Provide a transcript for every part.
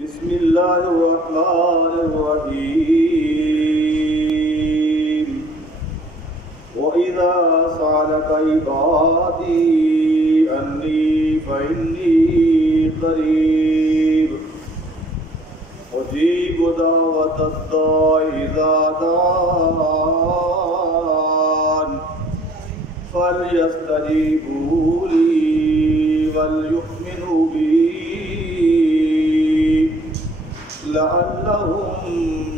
بسم اللہ الرحمن الرحیم وَإِذَا سَأَلَكَ عِبَادِي أَنِّي فَإِنِّي قَرِيبٌ أُجِيبُ دَعْوَةَ الدَّاعِ إِذَا دَعَانِ فَلْيَسْتَجِيبُوا لِي وَلْيُؤْمِنُوا بِي لَعَلَّهُمْ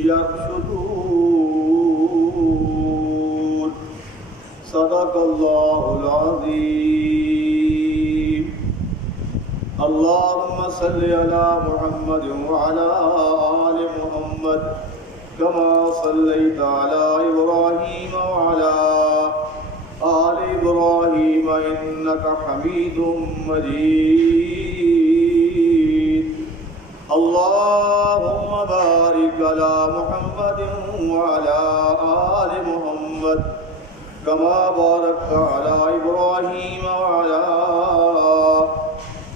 يَرْشُدُونَ صدق اللہ العظیم اللہم صل علی محمد وعلی آل محمد کما صلیت علی ابراہیم وعلی آل ابراہیم انکا حمید مجید اللہم بارک علی محمد وعلی آل محمد كما باركت على إبراهيم وعلى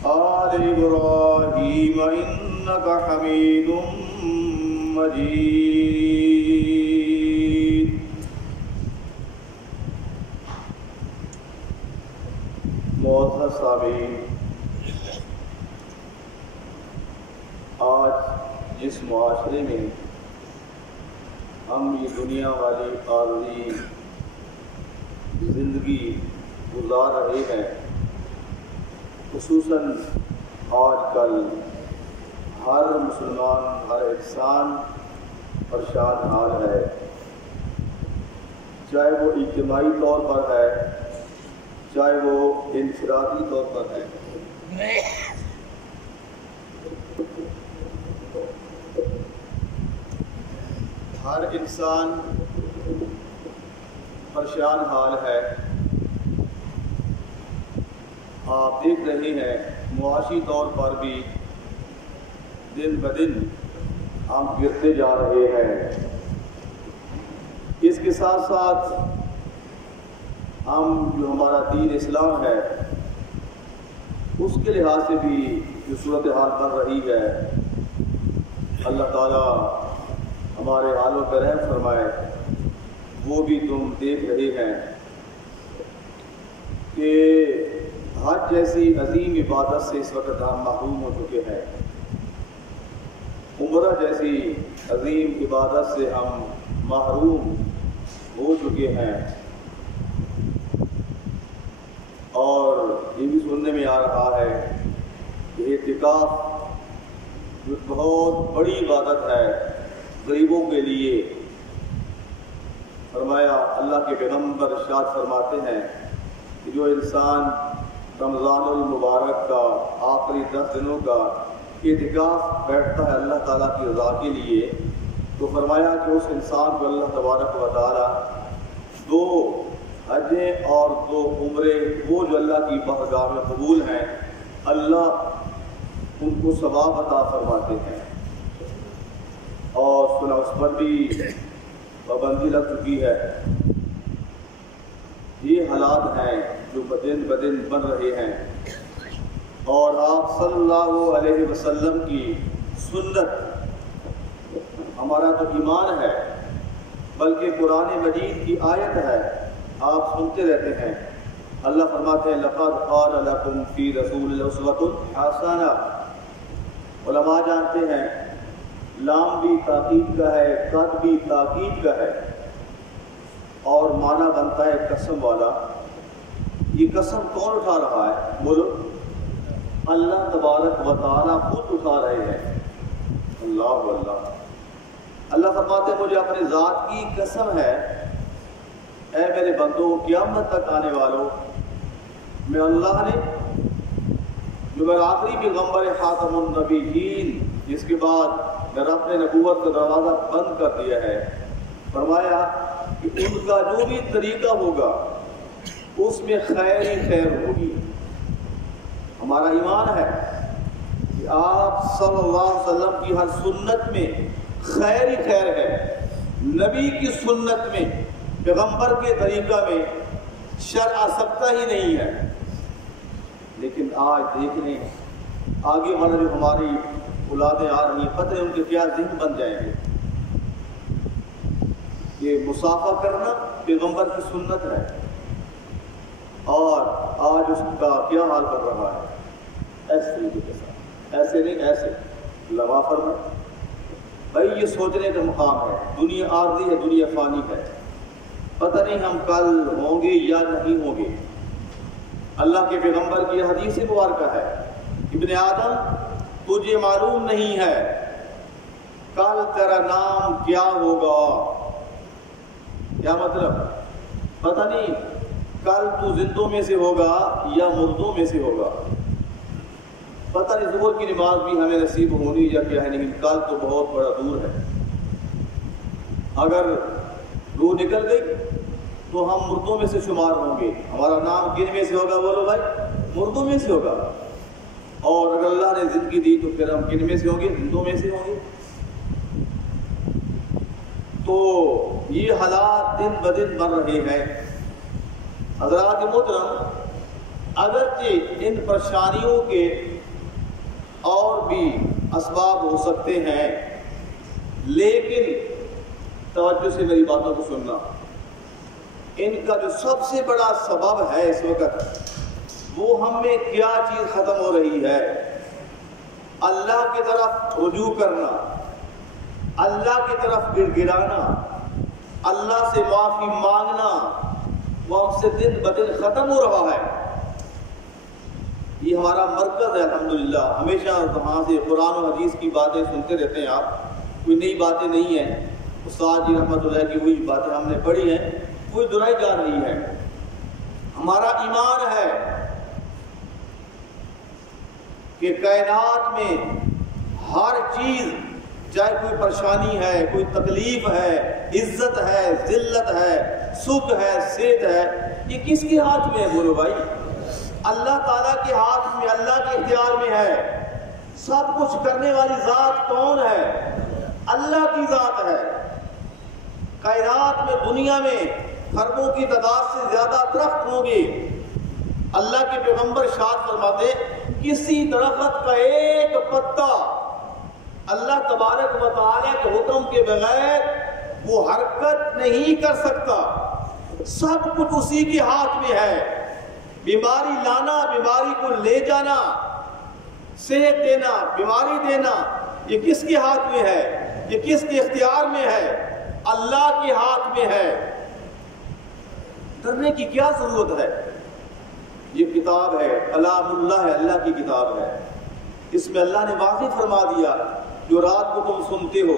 آل إبراهيم إنك حميد مجيد معزز سامعین، آج جس معاشرے میں ہم یہ دنیا والی عارضی زندگی گزار رہے ہیں، خصوصاً آج کل ہر مسلمان، ہر انسان پریشان حال ہے، چاہے وہ اجتماعی طور پر ہے، چاہے وہ انفرادی طور پر ہے۔ ہر انسان پریشان حال ہے۔ آپ دیکھ رہے ہیں معاشی طور پر بھی دن بدن ہم گرتے جا رہے ہیں۔ اس کے ساتھ ساتھ ہم جو ہمارا دین اسلام ہے اس کے لحاظ سے بھی جو صورتحال بن رہی ہے، اللہ تعالیٰ ہمارے حالوں پر رحم فرمائے۔ وہ بھی تم دیکھ رہے ہیں کہ حج جیسی عظیم عبادت سے اس وقت ہم محروم ہو چکے ہیں، عمرہ جیسی عظیم عبادت سے ہم محروم ہو چکے ہیں، اور یہ بھی سننے میں آ رہا ہے کہ اعتکاف جو بہت بڑی عبادت ہے غریبوں کے لیے، فرمایا اللہ کے پیغمبر ارشاد فرماتے ہیں کہ جو انسان رمضان المبارک کا آخری 10 دنوں کا اعتکاف بیٹھتا ہے اللہ تعالیٰ کی رضا کے لیے، تو فرمایا کہ اس انسان کو اللہ تبارک و تعالیٰ 2 حجیں اور 2 عمرے وہ جو اللہ کی بارگاہ میں قبول ہیں، اللہ ان کو ثواب عطا فرماتے ہیں۔ اور سنا اس پر بھی پابندی لگ چکی ہے۔ یہ حالات ہیں جو دن بدن بن رہے ہیں، اور آپ صلی اللہ علیہ وسلم کی سنت ہمارا تو ایمان ہے، بلکہ قرآن مجید کی آیت ہے، آپ سنتے رہتے ہیں۔ اللہ فرماتے ہیں لَقَدْ قَالَ لَكُمْ فِي رَسُولِ اللَّهِ أُسْوَةٌ حَسَنَةٌ۔ علماء جانتے ہیں لام بھی تاکید کا ہے، قد بھی تاکید کا ہے، اور معنی بنتا ہے قسم والا۔ یہ قسم کون اٹھا رہا ہے؟ بولو، اللہ تبارک و تعالیٰ خود اٹھا رہے ہیں۔ اللہ اللہ اللہ فرماتے ہیں مجھے اپنے ذات کی قسم ہے، اے میرے بندوں قیامت تک آنے والوں، میں اللہ نے جو میرا آخری پیغمبر خاتم النبیین، جس کے بعد میں رب نے نبوت کا دروازہ بند کر دیا ہے، فرمایا کہ ان کا جو بھی طریقہ ہوگا اس میں خیر ہی خیر ہوگی۔ ہمارا ایمان ہے کہ آپ صلی اللہ علیہ وسلم کی ہر سنت میں خیر ہی خیر ہے، نبی کی سنت میں، پیغمبر کے طریقہ میں شر آ سکتا ہی نہیں ہے۔ لیکن آج دیکھ لیں آگے والا جو ہماری اولادیں آ رہی ہیں، پتہ نہیں ان کے کیا ذہن بن جائیں گے۔ یہ مصافحہ کرنا پیغمبر کی سنت ہے، اور آج اس کا کیا حال کر رہا ہے؟ ایسے طریقے کے ساتھ، ایسے نہیں ایسے لوا فرمائے۔ بھائی یہ سوچنے کا مقام ہے، دنیا عارضی ہے، دنیا فانی ہے، پتہ نہیں ہم کل ہوں گے یا نہیں ہوں گے۔ اللہ کے پیغمبر کی حدیث مبارکہ ہے، ابن آدم تجھے معلوم نہیں ہے کل تیرا نام کیا ہوگا۔ کیا مطلب؟ پتہ نہیں کل تو زندوں میں سے ہوگا یا مردوں میں سے ہوگا، پتہ نہیں ظہر کی نماز بھی ہمیں نصیب ہونی یا کیا ہے نہیں، کل تو بہت بڑا دور ہے۔ اگر روح نکل گئی تو ہم مردوں میں سے شمار ہوں گے، ہمارا نام کن میں سے ہوگا؟ بولو بھائی، مردوں میں سے ہوگا۔ اور اگر اللہ نے زندگی دی تو پھر ہم کن میں سے ہوں گے؟ زندوں میں سے ہوں گے۔ تو یہ حالات دن بدن بن رہے ہیں۔ حضرات محترم، اگرچہ ان پریشانیوں کے اور بھی اسباب ہو سکتے ہیں، لیکن توجہ سے میری باتوں کو سننا، ان کا جو سب سے بڑا سبب ہے اس وقت، وہ ہم میں کیا چیز ختم ہو رہی ہے؟ اللہ کی طرف رجوع کرنا، اللہ کی طرف گڑ گڑانا، اللہ سے معافی مانگنا، وہ ہم سے دن بدن ختم ہو رہا ہے۔ یہ ہمارا مرکز ہے الحمدللہ، ہمیشہ وہاں سے قرآن و حدیث کی باتیں سنتے رہتے ہیں آپ، کوئی نئی باتیں نہیں ہیں۔ استاد جی رحمۃ اللہ کی وہی باتیں ہم نے پڑھی ہیں، کوئی دہرائی جا رہی ہے۔ ہمارا ایمان ہے کہ کائنات میں ہر چیز، چاہے کوئی پریشانی ہے، کوئی تکلیف ہے، عزت ہے، ذلت ہے، سکھ ہے، صحت ہے، یہ کس کے ہاتھ میں ہے؟ بولو بھائی، اللہ تعالیٰ کے ہاتھ میں، اللہ کے اختیار میں ہے۔ سب کچھ کرنے والی ذات کون ہے؟ اللہ کی ذات ہے۔ کائنات میں، دنیا میں خربوں کی تعداد سے زیادہ درخت ہوں گے۔ اللہ کے پیغمبر ارشاد فرماتے کسی درخت کا ایک پتا اللہ تبارک و تعالیٰ کے حکم کے بغیر وہ حرکت نہیں کر سکتا۔ سب کچھ اسی کے ہاتھ میں ہے۔ بیماری لانا، بیماری کو لے جانا، صحت دینا، بیماری دینا، یہ کس کے ہاتھ میں ہے؟ یہ کس کے اختیار میں ہے؟ اللہ کے ہاتھ میں ہے۔ ڈرنے کی کیا ضرورت ہے؟ یہ کتاب ہے، کلام اللہ ہے، اللہ کی کتاب ہے۔ اس میں اللہ نے واضح فرما دیا، جو رات کو تم سنتے ہو،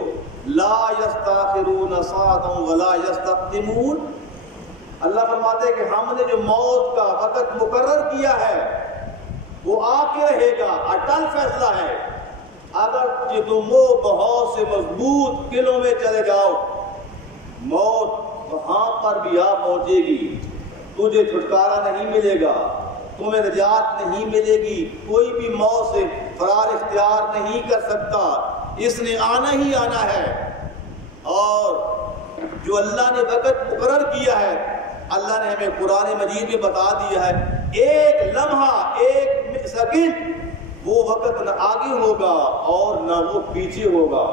لا یستاخرون ساعۃ ولا یستقدمون۔ اللہ فرماتے ہیں کہ ہم نے جو موت کا وقت مقرر کیا ہے وہ آ کے رہے گا، اٹل فیصلہ ہے۔ اگر تم بہت سے مضبوط قلعوں میں چلے جاؤ، موت وہاں پر بھی آ پہنچے گی، تجھے چھٹکارا نہیں ملے گا، تمہیں نجات نہیں ملے گی، کوئی بھی موت سے فرار اختیار نہیں کر سکتا، اس نے آنا ہی آنا ہے۔ اور جو اللہ نے وقت مقرر کیا ہے، اللہ نے ہمیں قرآن مجید میں بتا دیا ہے، ایک لمحہ، ایک سیکنڈ وہ وقت نہ آگے ہوگا اور نہ وہ پیچھے ہوگا۔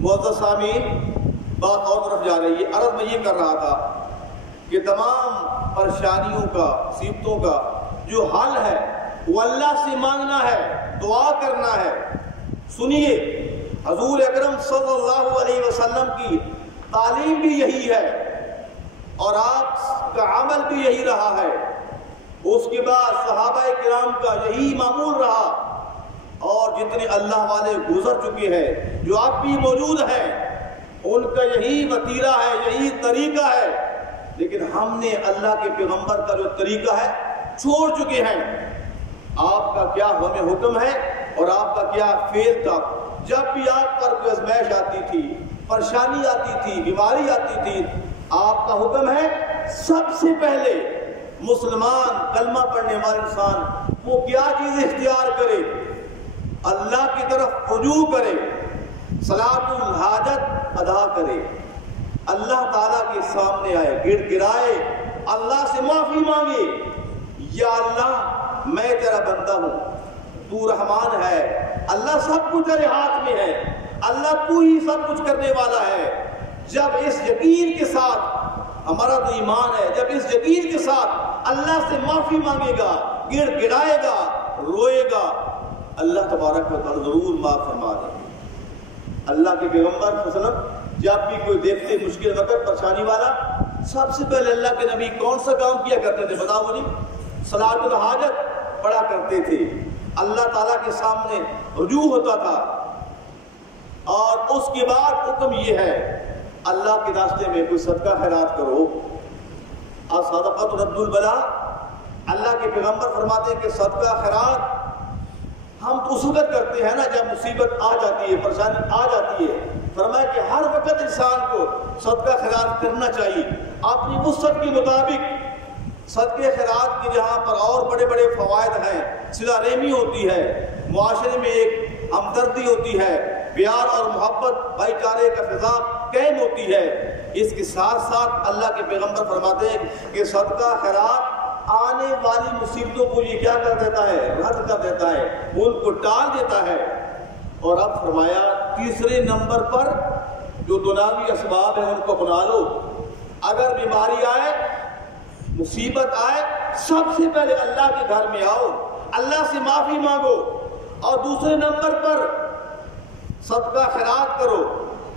معزز سامعین، بات اور طرف جا رہی ہے۔ عرض میں یہ کر رہا تھا کہ تمام پریشانیوں کا، مصیبتوں کا جو حل ہے وہ اللہ سے مانگنا ہے، دعا کرنا ہے۔ سنیے، حضور اکرم صلی اللہ علیہ وسلم کی تعلیم بھی یہی ہے اور آپ کا عمل بھی یہی رہا ہے۔ اس کے بعد صحابہ کرام کا یہی معمول رہا، اور جتنے اللہ والے گزر چکے ہیں، جو اب بھی موجود ہیں، ان کا یہی وتیرہ ہے، یہی طریقہ ہے۔ لیکن ہم نے اللہ کے پیغمبر کا جو طریقہ ہے چھوڑ چکے ہیں۔ آپ کا کیا ہمیں حکم ہے اور آپ کا کیا فعل تھا؟ جب بھی آپ پر کوئی آزمائش آتی تھی، پریشانی آتی تھی، بیماری آتی تھی، آپ کا حکم ہے سب سے پہلے مسلمان، کلمہ پڑھنے والا انسان، وہ کیا چیز اختیار کرے؟ اللہ کی طرف رجوع کرے، صلاۃ الحاجت ادا کرے، اللہ تعالیٰ کے سامنے آئے، گڑ گڑائے، اللہ سے معافی مانگے، یا اللہ میں تیرا بندہ ہوں، تو رحمان ہے، اللہ سب کچھ تیرے ہاتھ میں ہے، اللہ تو ہی سب کچھ کرنے والا ہے۔ جب اس یقین کے ساتھ ہمارا تو ایمان ہے، جب اس یقین کے ساتھ اللہ سے معافی مانگے گا، گڑ گڑائے گا، روئے گا، اللہ تبارک و تعالی ضرور معاف فرما دے گا۔ اللہ کے پیغمبر صلی اللہ علیہ وسلم جب بھی کوئی دیکھتے مشکل وقت پریشانی والا، سب سے پہلے اللہ کے نبی کون سا کام کیا کرتے تھے بتاؤ مجھے؟ صلاۃ الحاجت پڑھا کرتے تھے، اللہ تعالیٰ کے سامنے رجوع ہوتا تھا، اور اس کے بعد حکم یہ ہے اللہ کے راستے میں کوئی صدقہ خیرات کرو، الصدقۃ رد البلاء۔ اللہ کے پیغمبر فرماتے ہیں کہ صدقہ خیرات ہم تو اس وقت کرتے ہیں نا جب مصیبت آ جاتی ہے، پریشانی آ جاتی ہے، فرمایا کہ ہر وقت انسان کو صدقہ خیرات کرنا چاہیے اپنی وسعت کے مطابق۔ صدقہ خیرات کے جہاں پر اور بڑے بڑے فوائد ہیں، صلہ رحمی ہوتی ہے، معاشرے میں ایک ہمدردی ہوتی ہے، پیار اور محبت بھائی چارے کا فضا قائم ہوتی ہے۔ اس کے ساتھ ساتھ اللہ کے پیغمبر فرماتے ہیں کہ صدقہ خیرات آنے والی مصیبتوں کو یہ کیا کر دیتا ہے؟ رد کر دیتا ہے، ان کو ٹال دیتا ہے۔ اور اب فرمایا تیسرے نمبر پر جو دنیاوی اسباب ہیں ان کو اپنا لو۔ اگر بیماری آئے، مصیبت آئے، سب سے پہلے اللہ کے گھر میں آؤ، اللہ سے معافی مانگو، اور دوسرے نمبر پر صدقہ خیرات کرو،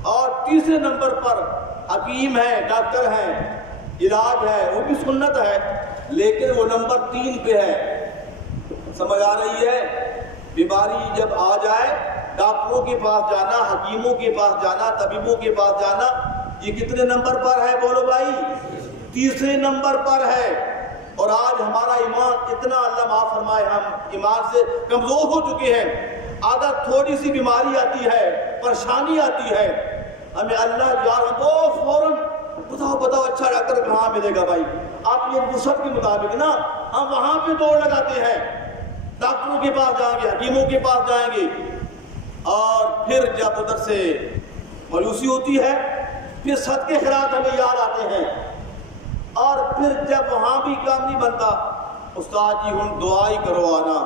اور تیسرے نمبر پر حکیم ہے، ڈاکٹر ہیں، علاج ہے، وہ بھی سنت ہے، لیکن وہ نمبر 3 پہ ہے۔ سمجھ آ رہی ہے؟ بیماری جب آ جائے ڈاکٹروں کے پاس جانا، حکیموں کے پاس جانا، طبیبوں کے پاس جانا، یہ کتنے نمبر پر ہے بولو بھائی؟ تیسرے نمبر پر ہے۔ اور آج ہمارا ایمان اتنا، اللہ معاف فرمائے، ہم ایمان سے کمزور ہو چکے ہیں۔ اگر تھوڑی سی بیماری آتی ہے، پریشانی آتی ہے، ہمیں اللہ جان وہ فوراً بتاؤ اچھا ڈاکٹر کہاں ملے گا بھائی؟ اپنی وسعت کے مطابق نا ہم وہاں پہ دوڑ لگاتے ہیں، ڈاکٹروں کے پاس جائیں گے، حکیموں کے پاس جائیں گے، اور پھر جب ادھر سے مایوسی ہوتی ہے پھر صدقے خیرات ہمیں یاد آتے ہیں، اور پھر جب وہاں بھی کام نہیں بنتا، استاد جی ہم دعا ہی کرو آنا،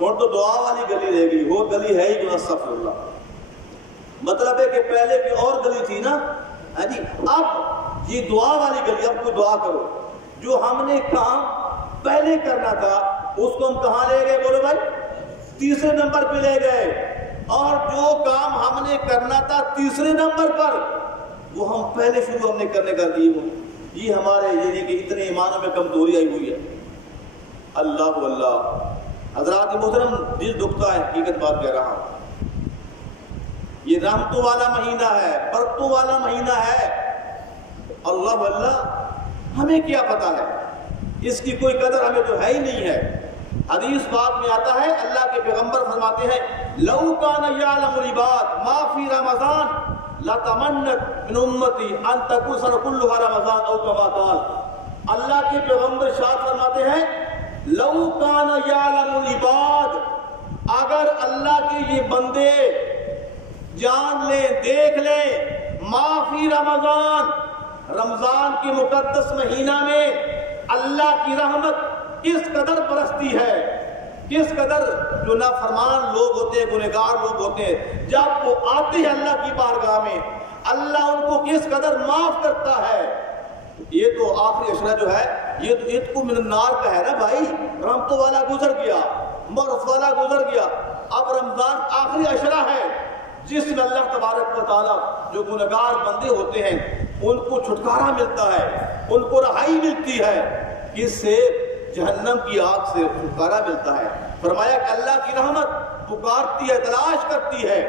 ہم تو دعا والی گلی رہ گئی، وہ گلی ہے ہی استغفر اللہ۔ مطلب ہے کہ پہلے کی اور گلی تھی نا جی، اب یہ دعا والی گلی، اب کوئی دعا کرو۔ جو ہم نے کام پہلے کرنا تھا اس کو ہم کہاں لے گئے بولو بھائی؟ تیسرے نمبر پہ لے گئے، اور جو کام ہم نے کرنا تھا تیسرے نمبر پر وہ ہم پہلے شروع ہم نے کرنے کر دی۔ یہ ہمارے یعنی کہ اتنے ایمانوں میں کمزوری آئی ہوئی ہے۔ اللہ اللہ حضرات محترم، دل دکھتا ہے، حقیقت بات کہہ رہا ہوں۔ یہ رحمتوں والا مہینہ ہے، برکتوں والا مہینہ ہے۔ اللہ اللہ، ہمیں کیا پتا ہے، اس کی کوئی قدر ہمیں تو ہے ہی نہیں ہے۔ حدیث پاک میں آتا ہے، اللہ کے پیغمبر فرماتے ہیں لو کان یعلم العباد ما فی رمضان لتمنت من امتی ان تکسر کلها رمضان او کما قال۔ اللہ کے پیغمبر ارشاد فرماتے ہیں لو کان یعلم العباد، اگر اللہ کے یہ بندے جان لیں، دیکھ لیں، ما فی رمضان، رمضان کے مقدس مہینہ میں اللہ کی رحمت کس قدر برستی ہے، کس قدر جو نافرمان لوگ ہوتے ہیں، گنہگار لوگ ہوتے ہیں، جب وہ آتے ہیں اللہ کی بارگاہ میں، اللہ ان کو کس قدر معاف کرتا ہے۔ یہ تو آخری اشرہ جو ہے، یہ تو عتق من النار کا ہے نا بھائی، رحمتوں والا گزر گیا، مغفرت والا گزر گیا، اب رمضان آخری اشرہ ہے جس میں اللہ تبارک و تعالیٰ جو گنہگار بندے ہوتے ہیں ان کو چھٹکارا ملتا ہے، ان کو رہائی ملتی ہے، کس سے؟ جہنم کی آگ سے چھٹکارا ملتا ہے۔ فرمایا کہ اللہ کی رحمت پکارتی ہے، تلاش کرتی ہے،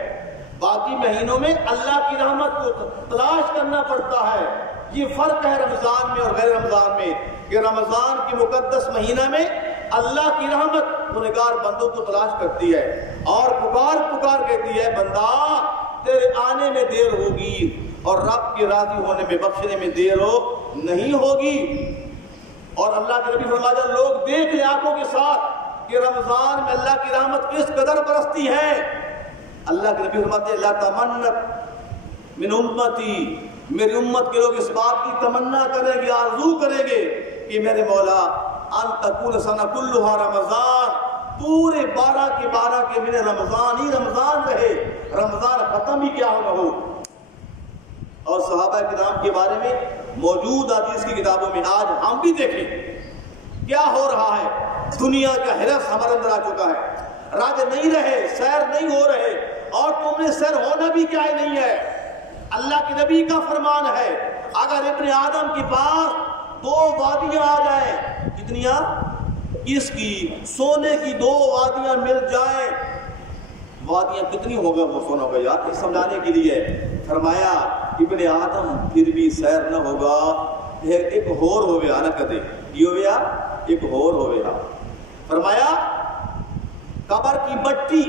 باقی مہینوں میں اللہ کی رحمت کو تلاش کرنا پڑتا ہے۔ یہ فرق ہے رمضان میں اور غیر رمضان میں، کہ رمضان کے مقدس مہینہ میں اللہ کی رحمت گنہگار بندوں کو تلاش کرتی ہے، اور پکار کہتی ہے بندہ تیرے آنے میں دیر ہوگی اور رب کے راضی ہونے میں، بخشنے میں دیر نہیں ہوگی۔ اور اللہ کے نبی فرماتے ہیں لوگ دیکھ لیں آنکھوں کے ساتھ کہ رمضان میں اللہ کی رحمت کس قدر برستی ہے۔ اللہ کے نبی فرماتے ہیں لا تمنت من امتی، میری امت کے لوگ اس بات کی تمنا کریں گے، آرزو کریں گے کہ میرے مولا ان تکون سنہ کلھا رمضان، پورے 12 کے مہینے رمضان ہی رمضان رہے، رمضان ختم ہی کیا ہو۔ اور صحابہ کرام کے بارے میں موجود حدیث کی کتابوں میں آج ہم بھی دیکھیں کیا ہو رہا ہے۔ دنیا کا حرص ہمارے اندر آ چکا ہے، راج نہیں رہے، سیر نہیں ہو رہے، اور تم نے سیر ہونا بھی کیا نہیں ہے۔ اللہ کے نبی کا فرمان ہے اگر ابن آدم کے پاس 2 وادیاں آ جائیں، کتنیاں؟ اس کی سونے کی 2 وادیاں مل جائیں، وادیاں کتنی ہوگا وہ سونا ہوگا یاد ہے سمجھانے کے لیے فرمایا ابن آدم پھر بھی سیر نہ ہوگا، ایک ہور ہو گیا نہ کدے یہ ہو گیا ایک ہور ہو گیا۔ فرمایا قبر کی مٹی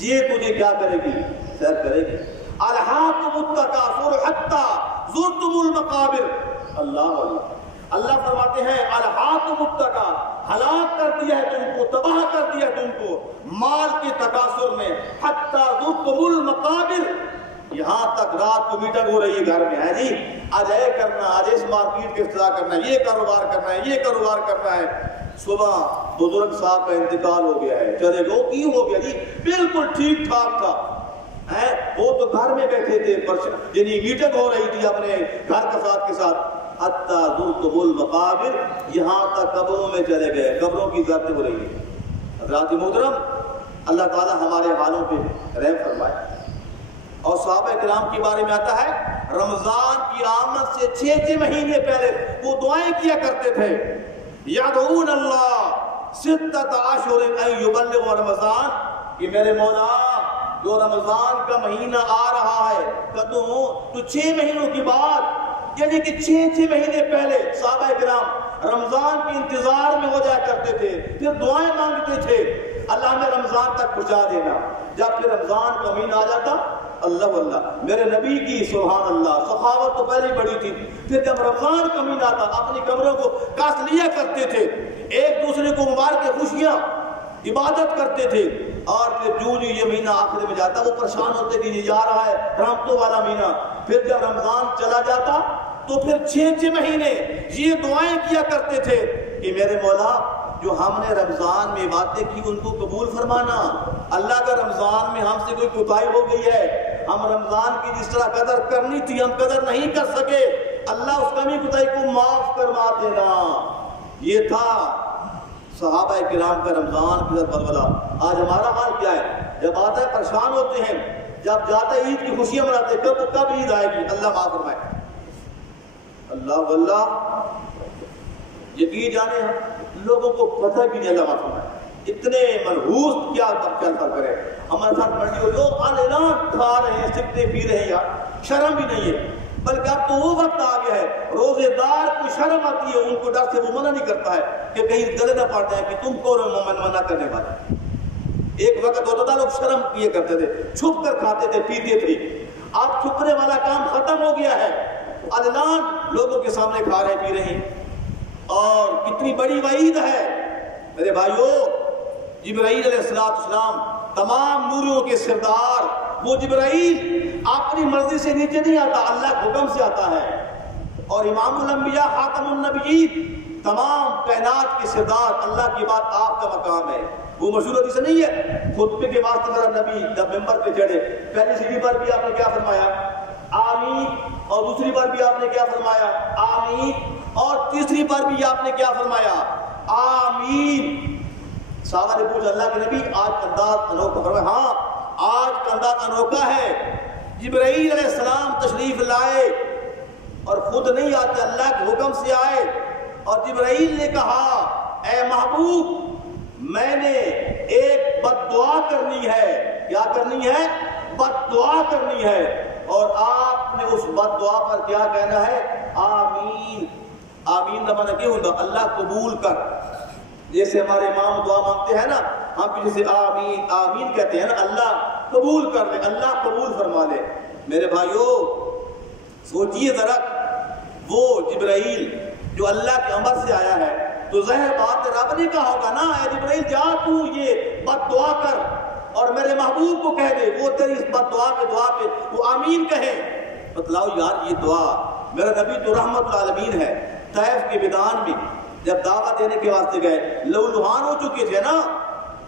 یہ تجھے کیا کرے گی؟ سیر کرے گی۔ الہاکم التکاثر حتی زرتم المقابر۔ اللہ فرماتے ہیں الہاکم التکاثر، ہلاک کر دیا ہے تم کو، تباہ کر دیا ہے تم کو مال کے تکاثر میں، حتی زرتم المقابر، یہاں تک رات کو میٹنگ ہو رہی ہے گھر میں ہے جی، آج یہ کرنا، آج اس مارکیٹ کے افتتاح کرنا ہے، یہ کاروبار کرنا ہے، یہ کاروبار کرنا ہے۔ صبح بزرگ صاحب کا انتقال ہو گیا ہے، چلے گو کیوں ہو گیا جی؟ بالکل ٹھیک ٹھاک تھا، وہ تو گھر میں بیٹھے تھے، یعنی میٹنگ ہو رہی تھی اپنے گھر کے ساتھ۔ حتی زرتم المقابر، یہاں تک قبروں میں چلے گئے، قبروں کی زیارتیں ہو رہی ہیں۔ حضرات محترم، اللہ تعالی ہمارے حالوں پہ رحم فرمائے۔ اور صحابہ کرام کے بارے میں آتا ہے رمضان کی آمد سے 6 مہینے پہلے وہ دعائیں کیا کرتے تھے، یدعون اللہ 16 اشہر ان یبلغ رمضان، کہ میرے مولا جو رمضان کا مہینہ آ رہا ہے قدموں تو 6 مہینوں کے بعد، یعنی کہ 6 مہینے پہلے صحابہ کرام رمضان کے انتظار میں ہو جایا کرتے تھے، پھر دعائیں مانگتے تھے اللہ میں رمضان تک پہنچا دینا۔ جب پھر رمضان کا مہینہ آ جاتا، اللہ اللہ میرے نبی کی سبحان اللہ سخاوت تو پہلے ہی بڑی تھی، پھر جب رمضان کا مہینہ آتا اپنی قبروں کو کاس لیا کرتے تھے، ایک دوسرے کو مبارک خوشیاں عبادت کرتے تھے، اور پھر جو یہ مہینہ آخر میں جاتا وہ پریشان ہوتے کہ یہ جا رہا ہے رحمتوں والا مہینہ۔ پھر جب رمضان چلا جاتا تو پھر 6 مہینے یہ دعائیں کیا کرتے تھے کہ میرے مولا جو ہم نے رمضان میں باتیں کی ان کو قبول فرمانا، اللہ کا رمضان میں ہم سے کوئی کوتاہی ہو گئی ہے، ہم رمضان کی جس طرح قدر کرنی تھی ہم قدر نہیں کر سکے، اللہ اس کمی کوتاہی کو معاف کروا دینا۔ یہ تھا صحابہ کرام کا رمضان کی بدولہ۔ آج ہمارا حال کیا ہے؟ جب آتا ہے پریشان ہوتے ہیں، جب جاتا ہے عید کی خوشیاں مناتے ہیں، کب عید آئے گی؟ اللہ معاف فرمائے۔ اللہ واللہ یقین جانے لوگوں کو پتہ بھی نہیں، اللہ معاف فرمائے، اتنے منحوس کیا فرق کرے۔ ہمارے ساتھ منڈی ہو جو اعلان کھا رہے ہیں، سکتے پی رہے ہیں، یار شرم بھی نہیں ہے۔ بلکہ اب تو وہ وقت آ گیا ہے روزے دار کو شرم آتی ہے، ان کو ڈر سے وہ منع نہیں کرتا ہے کہ کہیں گلے نہ پڑتے ہیں کہ تم کون ہو منع کرنے والے۔ ایک وقت ہوتا تھا لوگ شرم کیے کرتے تھے، چھپ کر کھاتے تھے، پیتے تھے، اب چھپنے والا کام ختم ہو گیا ہے، اعلان لوگوں کے سامنے کھا رہے پی رہے ہیں۔ اور کتنی بڑی وعید ہے میرے بھائیوں، جبرائیل علیہ السلام تمام نوریوں کے سردار، وہ جبرائیل اپنی مرضی سے نیچے نہیں آتا، اللہ کے حکم سے آتا ہے۔ اور امام الانبیاء خاتم النبیین، تمام کائنات کے سردار، اللہ کی بات آپ کا مقام ہے۔ وہ مشہور حدیث نہیں ہے خطبے کے واسطے میرا نبی جب ممبر پہ چڑھے پہلی سیڑھی پر بھی آپ نے کیا فرمایا؟ آمین، اور دوسری بار بھی آپ نے کیا فرمایا؟ آمین، اور تیسری بار بھی آپ نے کیا فرمایا؟ آمین۔ صحابہ نے پوچھا اللہ کے نبی آج کا انداز انوکھا، فرمایا ہاں آج کا انداز انوکھا ہے۔ جبرائیل علیہ السلام تشریف لائے اور خود نہیں آتے، اللہ کے حکم سے آئے، اور جبرائیل نے کہا اے محبوب میں نے ایک بد دعا کرنی ہے۔ کیا کرنی ہے؟ بد دعا کرنی ہے، اور آپ نے اس بد دعا پر کیا کہنا ہے؟ آمین۔ آمین کا معنی کیا ہوگا؟ اللہ قبول کر۔ جیسے ہمارے امام دعا مانگتے ہیں نا، ہم پیچھے سے آمین آمین کہتے ہیں نا، اللہ قبول کر لے، اللہ قبول فرما لے۔ میرے بھائیوں سوچئے ذرا، وہ جبرائیل جو اللہ کے امر سے آیا ہے تو ظاہر بات رب نے کہا ہوگا نا اے جبرائیل جا تو یہ بد دعا کر اور میرے محبوب کو کہہ دے، وہ تیری اس بد دعا پہ وہ آمین کہے۔ بتلاؤ یار یہ دعا، میرا نبی تو رحمت العالمین ہے، طائف کے میدان میں جب دعوت دینے کے واسطے گئے لہو لہان ہو چکے تھے نا،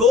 2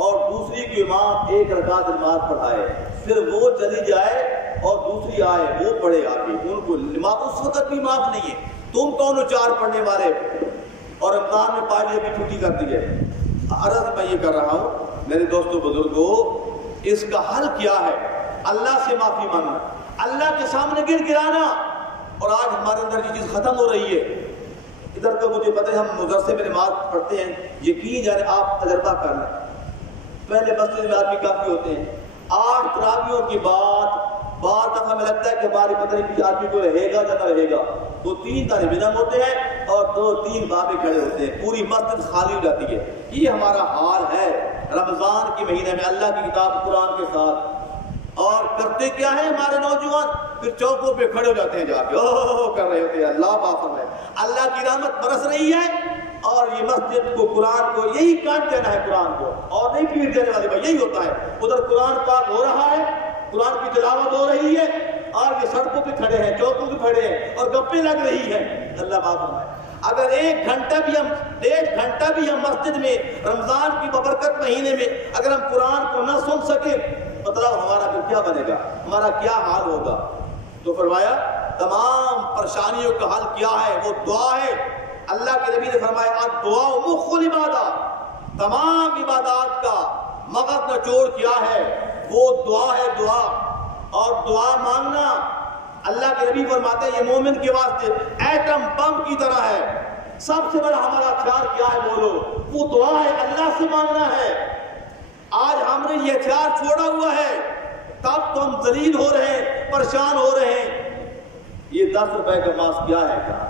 اور دوسری کو امام ایک رکعت نماز پڑھائے، پھر وہ چلی جائے اور دوسری آئے وہ پڑھے آگے، ان کو اس وقت بھی معاف نہیں ہے۔ تم کون ہو چار پڑھنے والے اور رمضان میں پالی ابھی چھٹی کر دی ہے۔ عرض میں یہ کر رہا ہوں میرے دوستوں بزرگوں، اس کا حل کیا ہے؟ اللہ سے معافی مانگنا، اللہ کے سامنے گر گرانا۔ اور آج ہمارے اندر یہ چیز ختم ہو رہی ہے۔ ادھر کا مجھے پتہ ہے ہم مدرسے میں نماز پڑھتے ہیں، یقین جانے آپ تجربہ کر لیں، پہلے مسجد میں آدمی کافی ہوتے ہیں، 8 تراویحوں کے بعد دفعہ میں لگتا ہے کہ ہماری پتہ نہیں کچھ آدمی کو رہے گا یا نہ رہے گا، تو 3 طالب علم ہوتے ہیں اور 2-3 بابے کھڑے ہوتے ہیں، پوری مسجد خالی ہو جاتی ہے۔ یہ ہمارا حال ہے رمضان کے مہینے میں اللہ کی کتاب قرآن کے ساتھ۔ اور کرتے کیا ہے ہمارے نوجوان؟ پھر چوکوں پہ کھڑے ہو جاتے ہیں، جا کے اوہ کر رہے ہوتے ہیں، اللہ معاف فرمائے۔ اللہ کی رحمت برس رہی ہے اور یہ مسجد کو قرآن کو یہی کاٹ دینا ہے، قرآن کو اور نہیں پیٹ دینے والی بات یہی ہوتا ہے۔ ادھر قرآن پاک ہو رہا ہے، قرآن کی تلاوت ہو رہی ہے اور یہ سڑکوں پہ کھڑے ہیں، چوکوں پہ کھڑے ہیں اور گپیں لگ رہی ہیں، اللہ معاف فرمائے۔ اگر 1 گھنٹہ بھی ہم 1.5 گھنٹہ بھی ہم مسجد میں رمضان کی ببرکت مہینے میں اگر ہم قرآن کو نہ سن سکے، مطلب ہمارا پھر کیا بنے گا، ہمارا کیا حال ہوگا؟ تو فرمایا تمام پریشانیوں کا حل کیا ہے؟ وہ دعا ہے۔ اللہ کے نبی نے فرمایا الدعاء مخ العبادات، تمام عبادات کا مغز نچوڑ کیا ہے؟ وہ دعا ہے، دعا۔ اور دعا مانگنا اللہ کے نبی فرماتے ہیں یہ مومن کے واسطے ایٹم بم کی طرح ہے۔ سب سے بڑا ہمارا ہتھیار کیا ہے بولو؟ وہ دعا ہے، اللہ سے مانگنا ہے۔ آج ہم نے یہ ہتھیار چھوڑا ہوا ہے، تب تو ہم ذلیل ہو رہے ہیں، پریشان ہو رہے ہیں۔ یہ 10 روپے کا ماسک کیا ہے کہا؟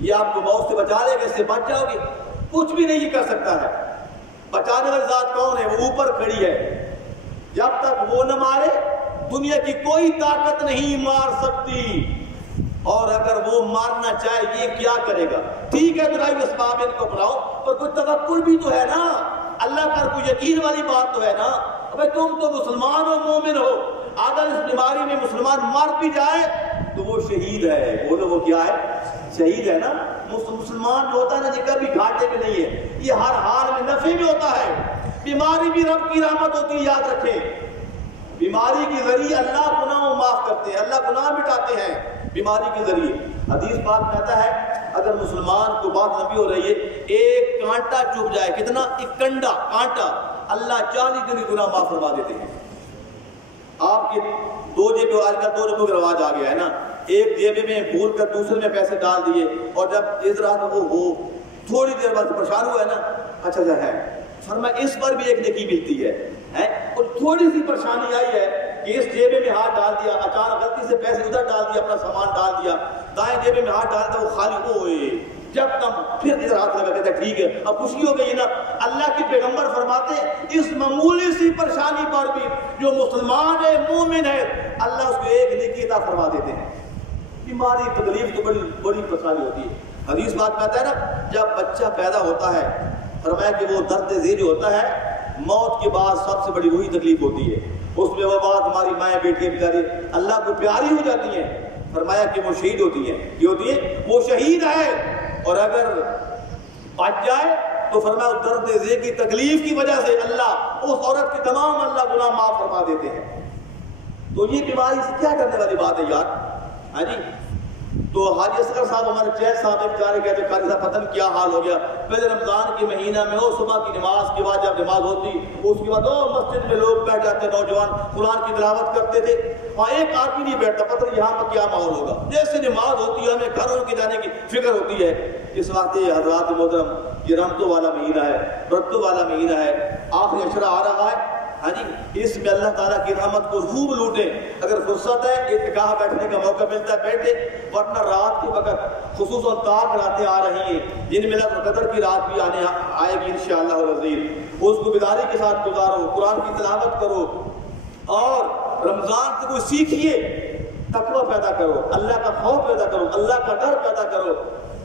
یہ آپ کو موت سے بچا لے گا، اس سے بچ جاؤ گے؟ کچھ بھی نہیں کر سکتا ہے۔ بچانے والی ذات کون ہے؟ وہ اوپر کھڑی ہے، جب تک وہ نہ مارے دنیا کی کوئی طاقت نہیں مار سکتی، اور اگر وہ مارنا چاہے یہ کیا کرے گا؟ ٹھیک ہے درائی اسباب ان کو اپناؤ، پر کوئی توکل بھی تو ہے نا، اللہ پر کوئی یقین والی بات تو ہے نا۔ ابے تم تو مسلمان ہو، مومن ہو، اگر اس بیماری میں مسلمان مر بھی جائے تو وہ شہید ہے۔ بولو وہ کیا ہے؟ شہید ہے نا۔ مسلمان جو ہوتا ہے نا یہ کبھی گھاٹے میں نہیں ہے، یہ ہر حال میں نفع میں ہوتا ہے۔ بیماری بھی رب کی رحمت ہوتی ہے، یاد رکھیں۔ بیماری کے ذریعے اللہ گناہ معاف کرتے ہیں، اللہ گناہ مٹاتے ہیں بیماری کے ذریعے۔ حدیث پاک کہتا ہے اگر مسلمان کو بات لمبی ہو رہی ہے، 1 کانٹا چبھ جائے، کتنا؟ 1 کنڈا کانٹا، اللہ 40 دن گناہ معاف فرما دیتے ہیں۔ آپ کے 2 جیب، آج کل 2 جیبوں کا رواج آ گیا ہے نا، ایک جیب میں بھول کر دوسرے میں پیسے ڈال دیے، اور جب اس رات وہ ہو تھوڑی دیر بعد پریشان ہوا ہے نا، اچھا ہے فرمایا اس پر بھی ایک نیکی ملتی ہے۔ اور تھوڑی سی پریشانی آئی ہے کہ اس جیبے میں ہاتھ ڈال دیا، اچانک غلطی سے پیسے ادھر ڈال دیا، اپنا سامان ڈال دیا، دائیں جیبے میں ہاتھ ڈال دیا، وہ خالی ہوئے، جب تک پھر ادھر ہاتھ لگا کہتا ہے ٹھیک ہے اب خوشی ہو گئی نا۔ اللہ کے پیغمبر فرماتے ہیں اس معمولی سی پریشانی پر بھی جو مسلمان ہے، مومن ہے، اللہ اس کو ایک نیکی عطا فرما دیتے ہیں۔ بیماری تکلیف تو بڑی پریشانی ہوتی ہے۔ حدیث بات کہتا ہے نا جب بچہ پیدا ہوتا ہے، فرمایا کہ وہ درد ذیل جو ہوتا ہے موت کے بعد سب سے بڑی وہی تکلیف ہوتی ہے، اس میں وہ بات ہماری مائیں بیٹیاں بیچاری اللہ کو پیاری ہو جاتی ہیں۔ فرمایا کہ وہ شہید ہوتی ہیں، یہ ہوتی ہے وہ شہید ہے، اور اگر بچ جائے تو فرمایا درد ذیل کی تکلیف کی وجہ سے اللہ اس عورت کے تمام اللہ گناہ معاف فرما دیتے ہیں۔ تو یہ بیماری سے کیا کرنے والی بات ہے یار؟ ہاں جی، تو حاجی اصغر صاحب ہمارے چیز صاحب ایک چارے کہتے قاری صاحب پتہ نہیں کیا حال ہو گیا، پہلے رمضان کے مہینہ میں صبح کی نماز کے بعد جب نماز ہوتی اس کے بعد مسجد میں لوگ بیٹھ جاتے، نوجوان قرآن کی تلاوت کرتے تھے، وہاں ایک آدمی نہیں بیٹھتا، پتہ نہیں یہاں پر کیا ماحول ہوگا۔ جیسے نماز ہوتی ہے ہمیں گھروں کے جانے کی فکر ہوتی ہے۔ اس وقت حضرات محترم یہ رحمتوں والا مہینہ ہے، برکتوں والا مہینہ ہے، آخری عشرہ آ رہا ہے، ہاں جی، اس میں اللہ تعالیٰ کی رحمت کو خوب لوٹیں۔ اگر فرصت ہے اتکاہ بیٹھنے کا موقع ملتا ہے بیٹھے، ورنہ رات کے وقت خصوصاً تاک راتیں آ رہی ہیں جن میں ليلۃ القدر کی رات بھی آئے گی انشاءاللہ العزیز، اس کو بیداری کے ساتھ گزارو، قرآن کی تلاوت کرو، اور رمضان سے کوئی سیکھیے، تقوی پیدا کرو، اللہ کا خوف پیدا کرو، اللہ کا ڈر پیدا کرو،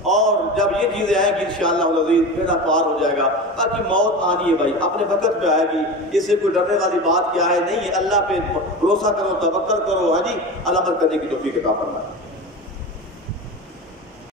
اور جب یہ چیزیں آئیں گی انشاءاللہ العزیز بیڑا پار ہو جائے گا۔ باقی موت آنی ہے بھائی، اپنے وقت پہ آئے گی، اس سے کوئی ڈرنے والی بات کیا ہے؟ نہیں ہے، اللہ پہ بھروسہ کرو، توکل کرو، ہاں جی، عمل کرنے کی توفیق عطا فرمائے۔